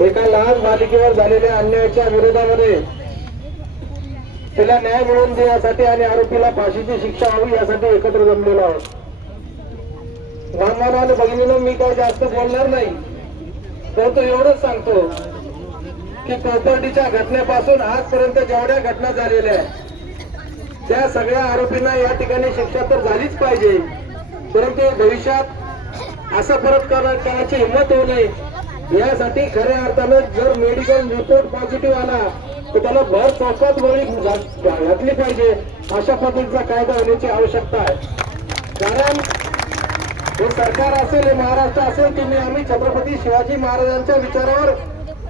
एका लहान बालिकेवर झालेल्या अन्यायाच्या विरोधामध्ये तिला न्याय मिळवून देण्यासाठी आणि आरोपीला फाशीची शिक्षा व्हावी यासाठी एकत्र जमलेलो आहोत. बांधवांनो आणि भगिनींनो, मी काही जास्त बोलणार नाही, परंतु एवढंच सांगतो की कोपर्डीच्या घटनेपासून आजपर्यंत जेवढ्या घटना झालेल्या आहेत त्या सगळ्या आरोपींना या ठिकाणी शिक्षा तर झालीच पाहिजे, परंतु भविष्यात असं परत करण्याची हिंमत होऊ नये यासाठी खऱ्या अर्थानं जर मेडिकल रिपोर्ट पॉझिटिव्ह आला तर त्याला भर चौकात गोळी घातली पाहिजे. अशा पद्धतीचा कायदा होण्याची आवश्यकता आहे. कारण हे सरकार असेल, हे महाराष्ट्र असेल, तुम्ही आम्ही छत्रपती शिवाजी महाराजांच्या विचारावर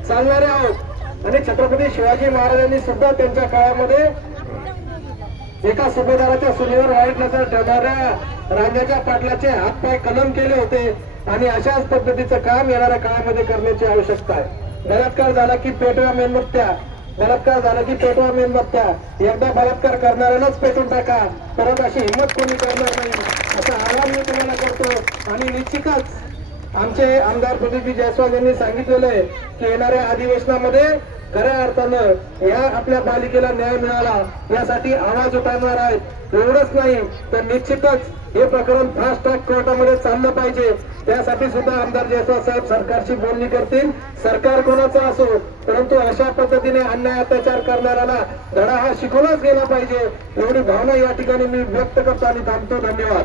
चालणारे आहोत आणि छत्रपती शिवाजी महाराजांनी सुद्धा त्यांच्या काळामध्ये एका सुभेदाराच्या सुनेवर वाईट नजर ठेवणाऱ्या राजाच्या पाटलाचे हातपाय कलम केले होते आणि अशाच पद्धतीचं काम येणाऱ्या काळामध्ये करण्याची आवश्यकता आहे. बलात्कार झाला की पेटवा मेणबत्त्या, बलात्कार झाला की पेटवा मेणबत्त्या, एकदा बलात्कार करणाऱ्यालाच पेटून टाका, परत अशी हिंमत कोणी करणार नाही असं आवाहन मी तुम्हाला करतो. आणि निश्चितच आमचे आमदार प्रदीपजी जयस्वाल यांनी सांगितलेलं आहे की येणाऱ्या अधिवेशनामध्ये खऱ्या अर्थानं या आपल्या बालिकेला न्याय मिळाला यासाठी आवाज उठवणार आहेत. एवढंच नाही तर निश्चितच हे प्रकरण फास्ट ट्रॅक कोर्टामध्ये चाललं पाहिजे, त्यासाठी सुद्धा आमदार जयस्वाल साहेब सरकारशी बोलणी करतील. सरकार कोणाचं असो, परंतु अशा पद्धतीने अन्याय अत्याचार करणाऱ्याला धडा हा शिकवलाच गेला पाहिजे एवढी भावना या ठिकाणी मी व्यक्त करतो आणि थांबतो. धन्यवाद.